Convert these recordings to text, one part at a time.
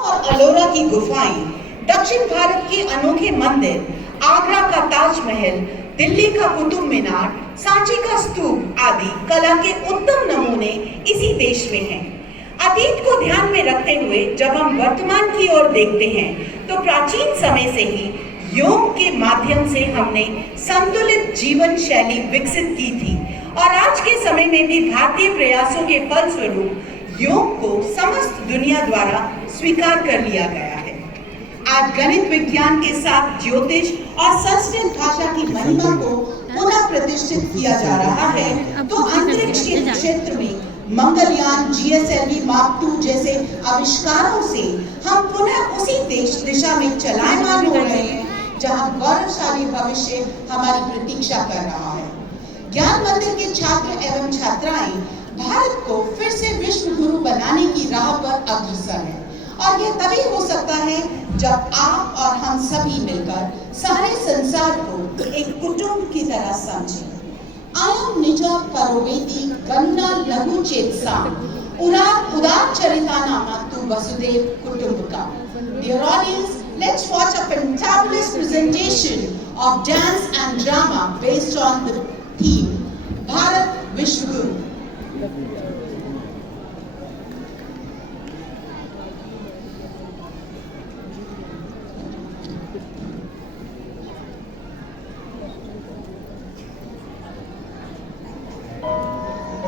और अलोरा की गुफाएं, दक्षिण भारत के अनोखे मंदिर, आगरा का ताजमहल, दिल्ली का कुतुब मीनार, सांची का स्तूप आदि कला के उत्तम नमूने इसी देश में हैं। अतीत को ध्यान में रखते हुए जब हम वर्तमान की ओर देखते हैं तो प्राचीन समय से ही योग के माध्यम से हमने संतुलित जीवन शैली विकसित की थी और आज के समय में भी भारतीय प्रयासों के फलस्वरूप योग को समस्त दुनिया द्वारा स्वीकार कर लिया गया है। आज गणित विज्ञान के साथ ज्योतिष और संस्कृत भाषा की महिमा को पुनः प्रतिष्ठित किया जा रहा है, तो अंतरिक्ष के क्षेत्र में मंगलयान, GSLV Mark II जैसे आविष्कारों से हम पुनः उसी दिशा में चलायमान हो रहे हैं जहां गौरवशाली भविष्य हमारी प्रतीक्षा कर रहा है। ज्ञान मंदिर के छात्र एवं छात्राएं भारत को फिर से विश्व गुरु बनाने की राह पर अग्रसर हैं और यह तभी हो सकता है जब आप और हम सभी मिलकर सारे संसार को एक कुटुंब की तरह समझें। अयं निज करोवेति गणना लघु चेतसाम उदार चरितानामस्तु Vasudev कुटुंबकम। Dear audience, let's watch a fantabulous presentation of dance and drama based on the theme Bharat Vishwaguru.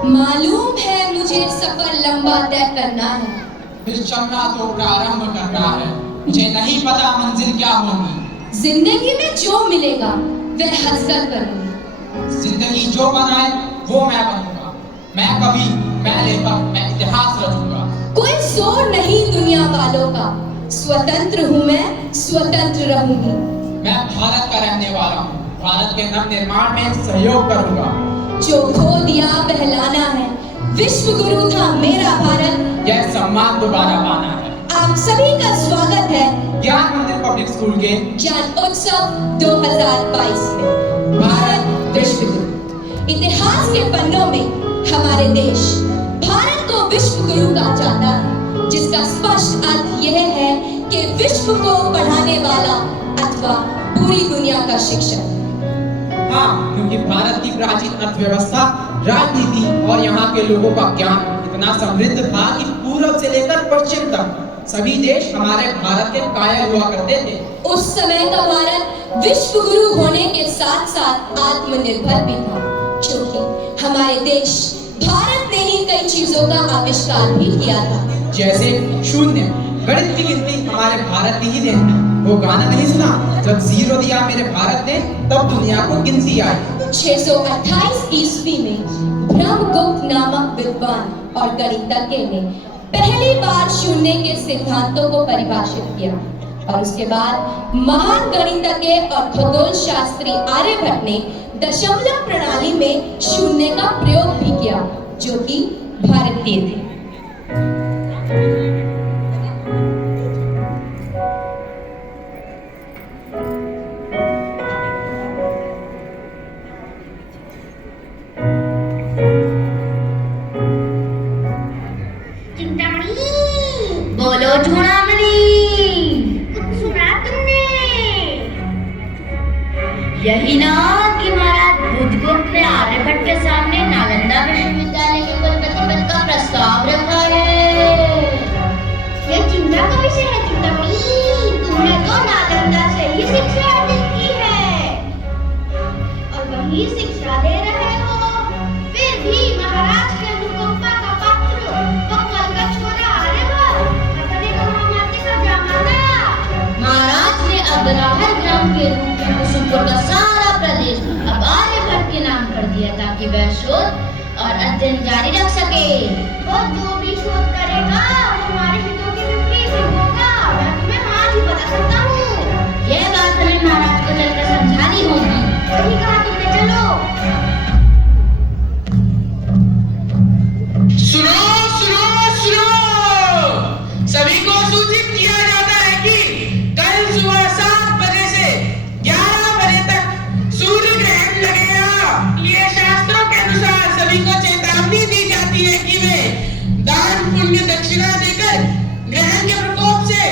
मालूम है मुझे सफर लंबा तय करना है, फिर चलना तो प्रारंभ करना है। मुझे नहीं पता मंजिल क्या होगी। जिंदगी में जो मिलेगा वह हंसकर करूंगी। जिंदगी जो बनाए वो मैं बनूंगा। मैं कवि, मैं लेखक, मैं इतिहास रचूंगा। कोई जोर नहीं दुनिया वालों का, स्वतंत्र हूँ मैं, स्वतंत्र रहूंगी। मैं भारत का रहने वाला हूँ, भारत के नव निर्माण में सहयोग करूंगा। जो खो दिया बहलाना है, विश्व गुरु था मेरा भारत, यह सम्मान दोबारा पाना है। आप सभी का स्वागत है ज्ञान मंदिर पब्लिक स्कूल के ज्ञान उत्सव 2022 में। भारत विश्व गुरु। इतिहास के पन्नों में हमारे देश भारत को विश्व गुरु कहा जाता है, जिसका स्पष्ट अर्थ यह है कि विश्व को पढ़ाने वाला अथवा पूरी दुनिया का शिक्षक। हाँ, क्योंकि भारत की प्राचीन अर्थव्यवस्था, राजनीति और यहाँ के लोगों का ज्ञान इतना समृद्ध था कि पूर्व से लेकर पश्चिम तक सभी देश हमारे भारत के कायल हुआ करते थे। उस समय का भारत विश्व गुरु होने के साथ साथ आत्मनिर्भर भी था, क्योंकि हमारे देश भारत ने ही कई चीजों का आविष्कार भी किया था। जैसे शून्य, गणित की गिनती हमारे भारत ही ने। वो गाना नहीं सुना, जब जीरो दिया मेरे भारत ने तब दुनिया को गिनती आई। 628 ईस्वी में ब्रह्मगुप्त नामक विद्वान और गणितज्ञ ने पहली बार शून्य के सिद्धांतों को परिभाषित किया और उसके बाद महान गणितज्ञ और खगोल शास्त्री आर्यभट्ट ने दशमलव प्रणाली में शून्य का प्रयोग भी किया, जो कि भारतीय थे। यही ना कि महाराज बुद्धगुप्त ने आर्यभट्ट के सामने नालंदा विश्वविद्यालय के कुलपति पद का प्रस्ताव रखा है। यह चिंता का विषय है चिंतामणि, तुमने तो नालंदा से ही शिक्षा अर्जित की है और वही शिक्षा दे रहे हो, फिर भी महाराज के अनुकंपा का पात्र बकवाल का छोरा आर्यभट्ट अपने महामाते का जमाना। महाराज ने अग्रहार ग्राम के रूप में कुसुमपुर का सारा प्रदेश अब आर्यभट्ट के नाम कर दिया ताकि वह शोध और अध्ययन जारी रख सके। वो जो भी शोध करेगा वो हमारे हितों के विपरीत ही होगा, मैं तुम्हें आज ही बता सकता हूँ। यह बात हमें महाराज को चलकर समझानी होगी। सही कहा तुमने, चलो। सुनो सुनो सुनो, सभी को सूचित किया जाता है कि कल सुबह 7 बजे से 11 बजे तक सूर्य ग्रहण लगेगा। ये शास्त्रों के अनुसार सभी को चेतावनी दी जाती है कि वे दान पुण्य दक्षिणा देकर ग्रहण के प्रकोप से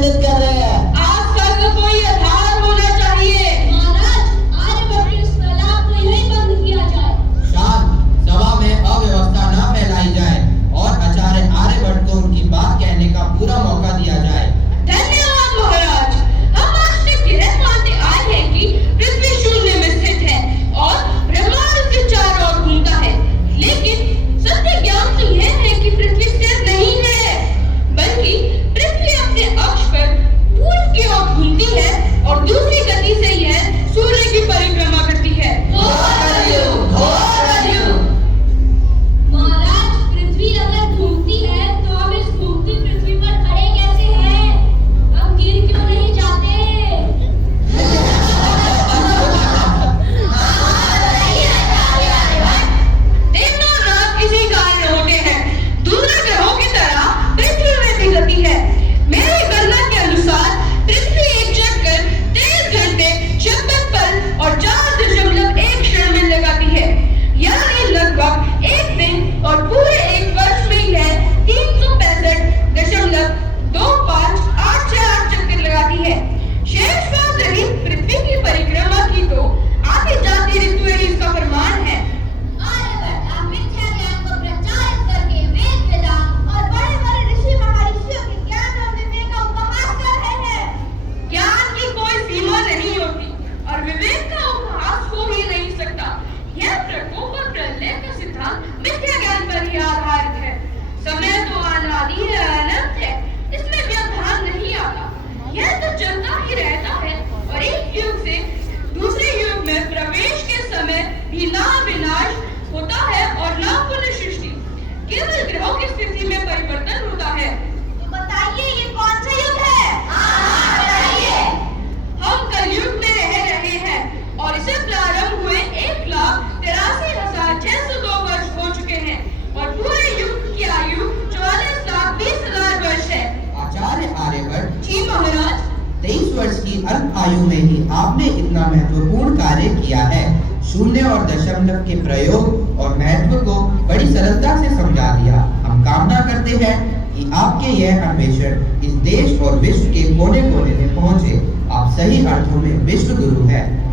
खंडित कर रहे हैं। आपका तो कोई आधार होना चाहिए। महाराज, आर्यभट्ट के इस प्रलाप को यहीं बंद किया जाए। शांत, सभा में अव्यवस्था न फैलाई जाए और आचार्य आर्यभट्ट को उनकी बात कहने का पूरा मौका दिया जाए। धन्यवाद महाराज। हम आज तक यह मानते आए हैं कि पृथ्वी शून्य में स्थित है और ब्रह्मांड उसके चारों ओर घूमता है, लेकिन सत्य ज्ञान तो यह है कि पृथ्वी स्थिर नहीं है, बल्कि पृथ्वी अपने अक्ष पर पूर्व की ओर घूमती है और दूसरी गति से यह सूर्य की परिक्रमा करती है। महाराज, पृथ्वी अगर घूमती है तो हम इस घूमती पृथ्वी पर खड़े कैसे हैं? हम गिर क्यों नहीं जाते? दिन और रात इसी कारण होते हैं। दूसरे ग्रहों की तरह पृथ्वी में भी गति है। मेरी गणना के अनुसार पृथ्वी एक चक्कर 23 घंटे 56 पल और 4.1 क्षण में लगाती है, यानी लगभग एक दिन और पूरे एक वर्ष में यह 365.2586 चक्कर लगाती है। शेष बात रही पृथ्वी की परिक्रमा की, तो आती जाती ऋतुएं ही इसका प्रमाण है। आर्यभट्ट, आप मिथ्या ज्ञान को प्रचारित करके वेद वेदांत और बड़े-बड़े ऋषि महर्षियों के ज्ञान और विवेक का उपहास कर रहे हैं। ज्ञान की कोई सीमा नहीं होती और विवेक का उपहास हो ही नहीं सकता। यह प्रकोप और प्रलय का सिद्धांत मिथ्या ज्ञान पर ही आधारित है। समय तो अनादि है, अनंत है, इसमें व्यवधान नहीं आता। यह तो चलता ही रहता है और एक युग से दूसरे युग में प्रवेश के समय भी ना विनाश होता है और ना पुनः सृष्टि। केवल ग्रहों की स्थिति में परिवर्तन होता है। तो बताइए, ये कौन सा युग है? बताइए। हम कलयुग में रह रहे हैं और इसे प्रारंभ हुए 1,83,602 वर्ष हो चुके हैं और पूरे युग की आयु 44,20,000 वर्ष है। आचार्य आर्यभट्ट, जी महाराज। 23 वर्ष की अल्प आयु में ही आपने इतना महत्वपूर्ण कार्य किया है। शून्य और दशमलव के प्रयोग और महत्व को बड़ी सरलता से समझा दिया। हम कामना करते हैं कि आपके यह अन्वेषण इस देश और विश्व के कोने कोने में पहुंचे। आप सही अर्थों में विश्व गुरु हैं।